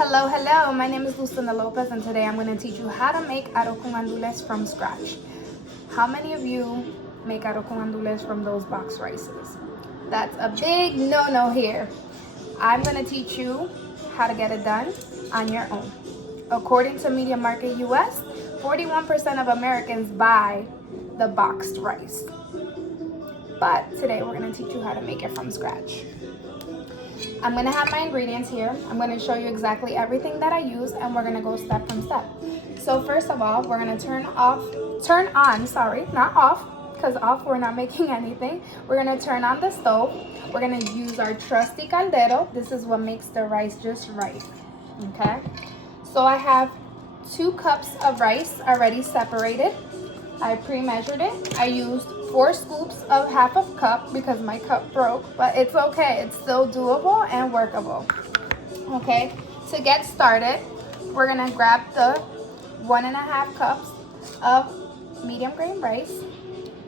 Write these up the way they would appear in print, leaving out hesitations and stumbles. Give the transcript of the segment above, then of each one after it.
Hello, my name is Lucinda Lopez and today I'm going to teach you how to make arroz con gandules from scratch. How many of you make arroz con gandules from those box rices? That's a big no-no here. I'm going to teach you how to get it done on your own. According to Media Market US, 41% of Americans buy the boxed rice. But today we're going to teach you how to make it from scratch. I'm going to have my ingredients here. I'm going to show you exactly everything that I use and we're going to go step from step. So first of all, we're going to turn on, not off, because off we're not making anything. We're going to turn on the stove. We're going to use our trusty caldero. This is what makes the rice just right, okay? So I have 2 cups of rice already separated. I pre-measured it. I used 4 scoops of half a cup because my cup broke, but it's okay. It's still doable and workable. Okay, to get started, we're gonna grab the 1.5 cups of medium grain rice.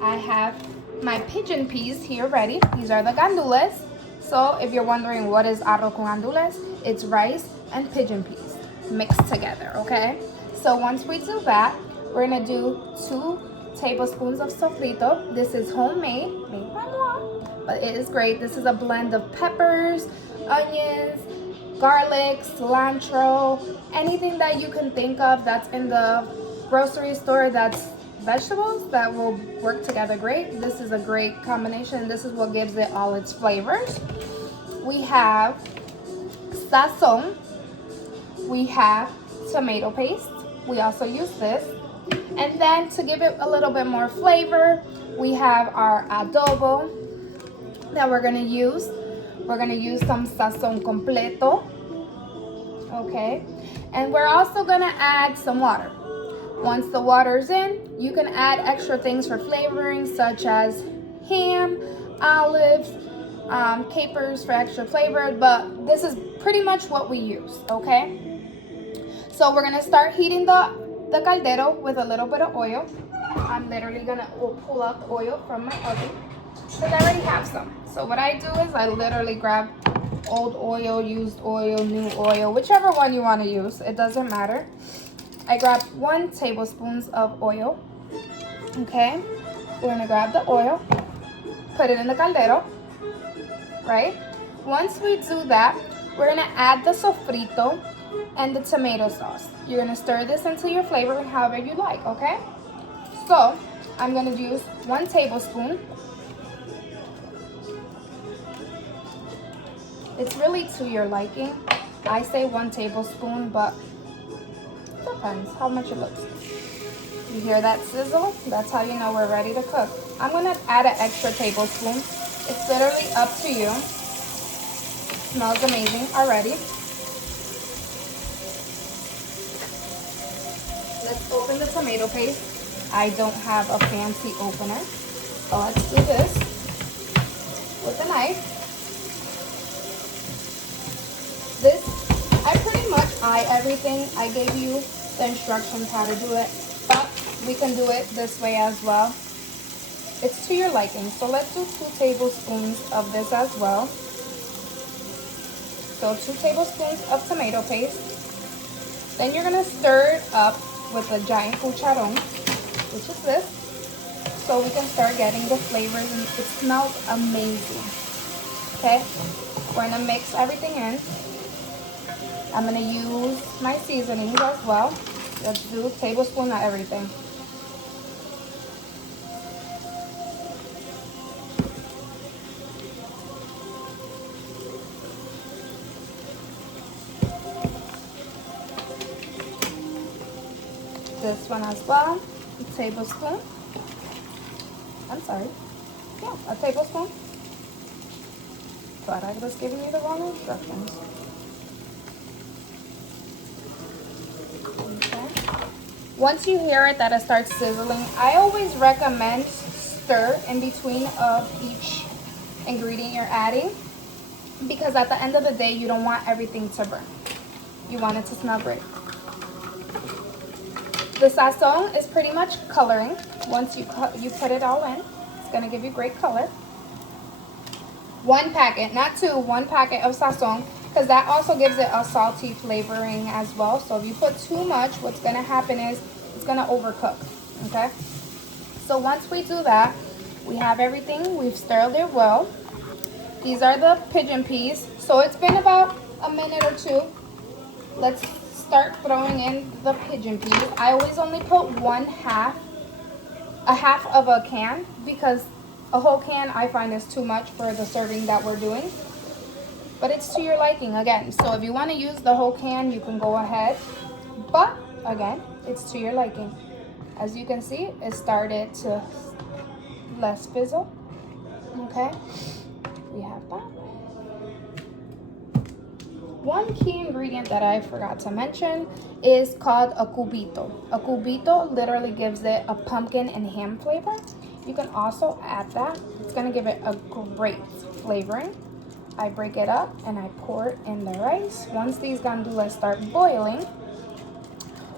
I have my pigeon peas here ready. These are the gandules. So if you're wondering what is arroz con gandules, it's rice and pigeon peas mixed together, okay? So once we do that, we're gonna do 2 tablespoons of sofrito. This is homemade, made by moi, but it is great. This is a blend of peppers, onions, garlic, cilantro, anything that you can think of that's in the grocery store that's vegetables that will work together great. This is a great combination. This is what gives it all its flavors. We have sazon. We have tomato paste. We also use this. And then to give it a little bit more flavor, we have our adobo that we're gonna use. We're gonna use some sazon completo, okay? And we're also gonna add some water. Once the water's in, you can add extra things for flavoring, such as ham, olives, capers for extra flavor, but this is pretty much what we use, okay? So we're gonna start heating the caldero with a little bit of oil. I'm literally gonna pull out the oil from my oven because I already have some. So what I do is I literally grab old oil, used oil, new oil, whichever one you want to use, it doesn't matter. I grab 1 tablespoon of oil. Okay, we're gonna grab the oil, put it in the caldero, right? Once we do that, we're gonna add the sofrito and the tomato sauce. You're gonna stir this into your flavor however you like, okay? So I'm gonna use 1 tablespoon. It's really to your liking. I say 1 tablespoon, but it depends how much it looks. You hear that sizzle? That's how you know we're ready to cook. I'm gonna add an extra tablespoon. It's literally up to you. Smells amazing already. Let's open the tomato paste. I don't have a fancy opener, so let's do this with a knife. I pretty much eye everything. I gave you the instructions how to do it, but we can do it this way as well. It's to your liking. So let's do 2 tablespoons of this as well. So 2 tablespoons of tomato paste. Then you're gonna stir it up with a giant cucharon, which is this, so we can start getting the flavors, and it smells amazing. Okay, we're gonna mix everything in. I'm gonna use my seasonings as well. Let's do a tablespoon of everything. This one as well, a tablespoon. I'm sorry, yeah, a tablespoon. But I was giving you the wrong instructions. Okay. Once you hear it that it starts sizzling, I always recommend stir in between of each ingredient you're adding, because at the end of the day, you don't want everything to burn. You want it to smell great. The sazon is pretty much coloring. Once you put it all in, it's gonna give you great color. 1 packet, not 2, 1 packet of sazon because that also gives it a salty flavoring as well. So if you put too much, what's gonna happen is it's gonna overcook, okay? So once we do that, we have everything, we've stirred it well. These are the pigeon peas. So it's been about a minute or two. Let's start throwing in the pigeon peas. I always only put a half of a can, because a whole can I find is too much for the serving that we're doing. But it's to your liking again. So if you want to use the whole can, you can go ahead. But again, it's to your liking. As you can see, it started to less fizzle. Okay, we have that. One key ingredient that I forgot to mention is called a cubito. A cubito literally gives it a pumpkin and ham flavor. You can also add that. It's gonna give it a great flavoring. I break it up and I pour it in the rice. Once these gandules start boiling,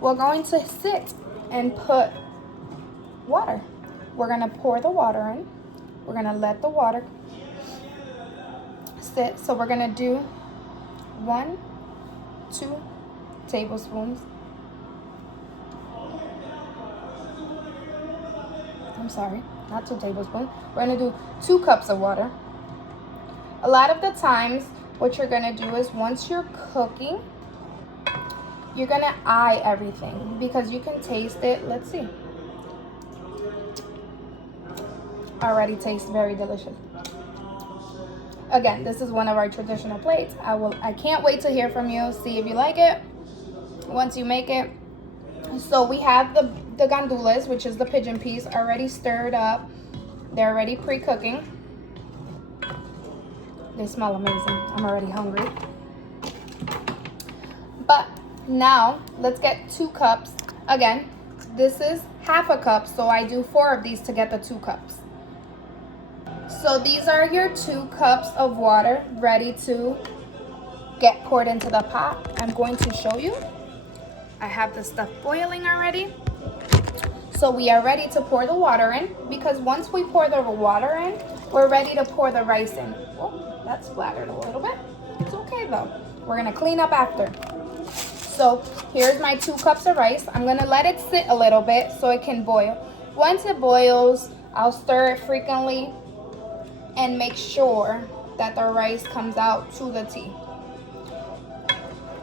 we're going to sit and put water. We're gonna pour the water in. We're gonna let the water sit. So we're gonna do 2 tablespoons. I'm sorry, not 2 tablespoons. We're gonna do 2 cups of water. A lot of the times, what you're gonna do is once you're cooking, you're gonna eye everything because you can taste it. Let's see. Already tastes very delicious. Again, this is one of our traditional plates. I can't wait to hear from you, see if you like it once you make it. So we have the gandules, which is the pigeon peas, already stirred up. They're already pre-cooking. They smell amazing. I'm already hungry. But now let's get 2 cups. Again, this is half a cup, so I do 4 of these to get the 2 cups. So these are your 2 cups of water ready to get poured into the pot. I'm going to show you. I have the stuff boiling already. So we are ready to pour the water in, because once we pour the water in, we're ready to pour the rice in. Oh, that splattered a little bit. It's okay though. We're gonna clean up after. So here's my 2 cups of rice. I'm gonna let it sit a little bit so it can boil. Once it boils, I'll stir it frequently and make sure that the rice comes out to the T.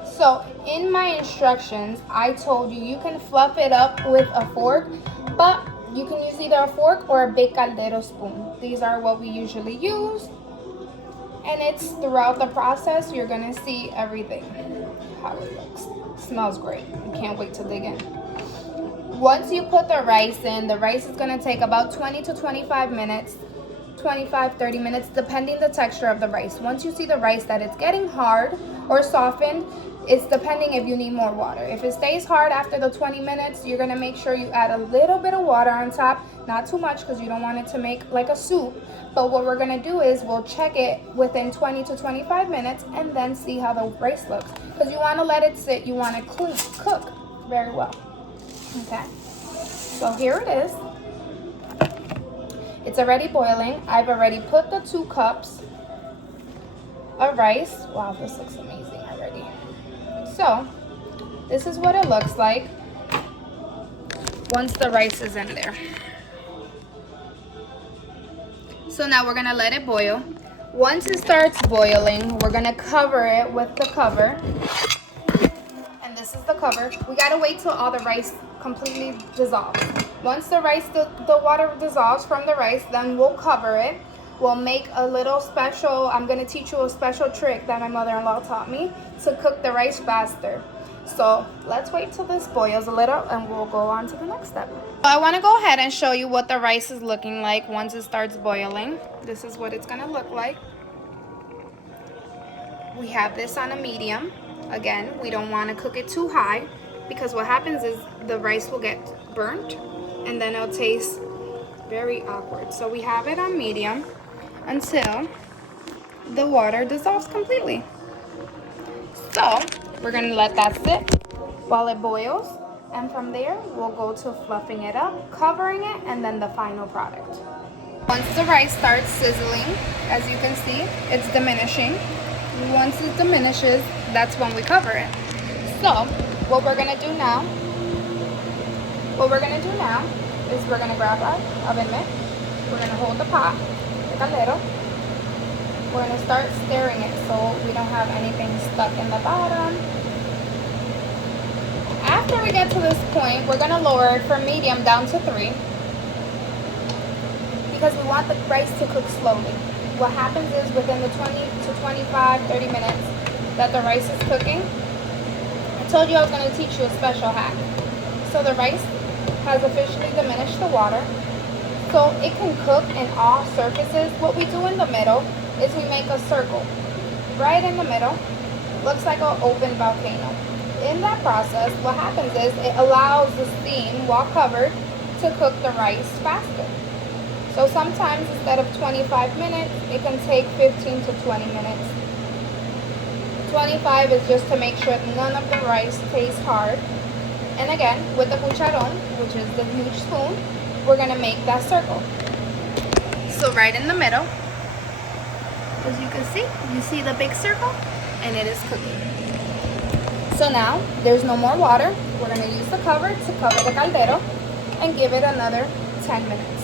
So in my instructions, I told you can fluff it up with a fork, but you can use either a fork or a big caldero spoon. These are what we usually use. And it's throughout the process, you're gonna see everything, how it looks. It smells great. I can't wait to dig in. Once you put the rice in, the rice is gonna take about 20 to 25 minutes. 25-30 minutes, depending the texture of the rice. Once you see the rice that it's getting hard or softened, it's depending if you need more water. If it stays hard after the 20 minutes, you're gonna make sure you add a little bit of water on top, not too much because you don't want it to make like a soup. But what we're gonna do is we'll check it within 20 to 25 minutes and then see how the rice looks. Because you wanna let it sit, you wanna cook very well, okay? So here it is. It's already boiling. I've already put the 2 cups of rice. Wow, this looks amazing already. So, this is what it looks like once the rice is in there. So now we're gonna let it boil. Once it starts boiling, we're gonna cover it with the cover. And this is the cover. We gotta wait till all the rice completely dissolves. Once the water dissolves from the rice, then we'll cover it. We'll make a little special, I'm gonna teach you a special trick that my mother-in-law taught me to cook the rice faster. So let's wait till this boils a little and we'll go on to the next step. I wanna go ahead and show you what the rice is looking like once it starts boiling. This is what it's gonna look like. We have this on a medium. Again, we don't wanna cook it too high because what happens is the rice will get burnt and then it'll taste very awkward. So we have it on medium until the water dissolves completely. So we're gonna let that sit while it boils, and from there we'll go to fluffing it up, covering it, and then the final product. Once the rice starts sizzling, as you can see, it's diminishing. Once it diminishes, that's when we cover it. So what we're gonna do now is we're gonna grab our oven mitt. We're gonna hold the pot, the caldero. We're gonna start stirring it so we don't have anything stuck in the bottom. After we get to this point, we're gonna lower it from medium down to 3 because we want the rice to cook slowly. What happens is within the 20 to 25, 30 minutes that the rice is cooking, I told you I was gonna teach you a special hack. So the rice has officially diminished the water, so it can cook in all surfaces. What we do in the middle is we make a circle right in the middle. Looks like an open volcano. In that process, what happens is it allows the steam, while covered, to cook the rice faster. So sometimes instead of 25 minutes, it can take 15 to 20 minutes. 25 is just to make sure none of the rice tastes hard. And again, with the cucharon, which is the huge spoon, we're gonna make that circle. So right in the middle, as you can see, you see the big circle, and it is cooking. So now, there's no more water. We're gonna use the cover to cover the caldero and give it another 10 minutes.